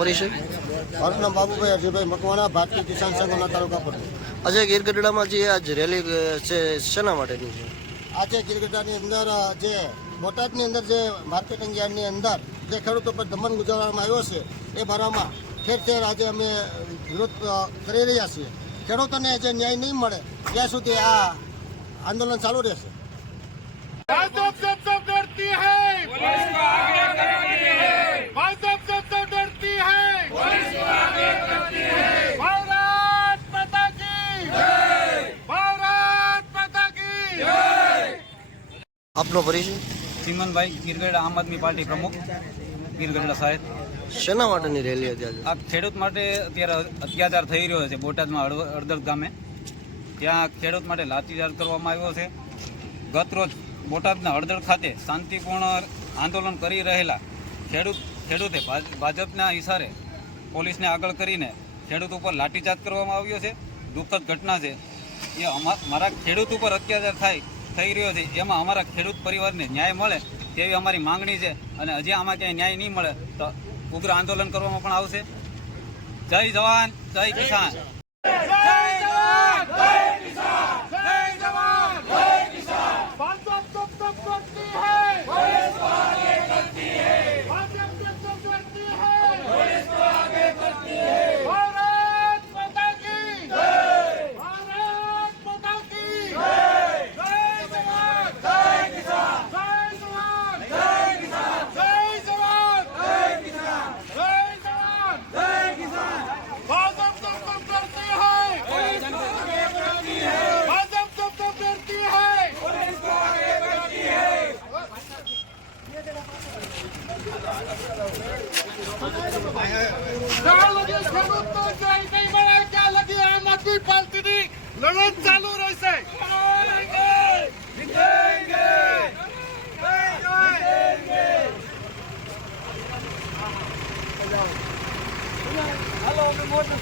પરિચય? મારું નામ બાબુભાઈ અજયભાઈ મકવાણા, ભારતીય કિસાન સંઘના તાલુકા પ્રમુખ. આજે ગીરગઢડામાં જે આજ રેલી છે શેના માટેની છે? આજે ગીરગઢડાની અંદર જે બોટાદની અંદર જે માર્કેટિંગ યાર્ડની અંદર જે ખેડૂતો પર દમન ગુજારવામાં આવ્યો છે એ ભરવામાં ઠેર ઠેર આજે અમે વિરોધ કરી રહ્યા છીએ. ખેડૂતોને જે ન્યાય નહીં મળે ત્યાં સુધી આ આંદોલન ચાલુ રહેશે. भाजपा सबसे डरती है, पुलिस को आगे करती है। भाजपा सबसे डरती है, पुलिस को आगे करती है। भारत माता की जय, भारत माता की जय। આપનો પરિચય? ચિમનભાઈ ગીરગઢડા આમ આદમી પાર્ટી પ્રમુખ ગીરગઢડા સાહેબ. શેના માટેની રેલી હતી આજે? આ ખેડૂત માટે અત્યારે અત્યાચાર થઈ રહ્યો છે બોટાદમાં હળદર ગામે. ત્યાં ખેડૂત માટે લાઠીચાર્જ કરવામાં આવ્યો છે. ગત રોજ બોટાદના હળદર ખાતે શાંતિપૂર્ણ આંદોલન કરી રહેલા ખેડૂતે ભાજપના ઇશારે પોલીસને આગળ કરીને ખેડૂત ઉપર લાઠીચાર્જ કરવામાં આવ્યો છે. દુઃખદ ઘટના છે. એ મારા ખેડૂત ઉપર અત્યાચાર થઈ રહ્યો છે. એમાં અમારા ખેડૂત પરિવારને ન્યાય મળે તેવી અમારી માંગણી છે. અને હજી આમાં ક્યાંય ન્યાય નહીં મળે તો ઉગ્ર આંદોલન કરવામાં પણ આવશે. જય જવાન, જય કિસાન. લડત ચાલુ રહેશે. હાલો મોટર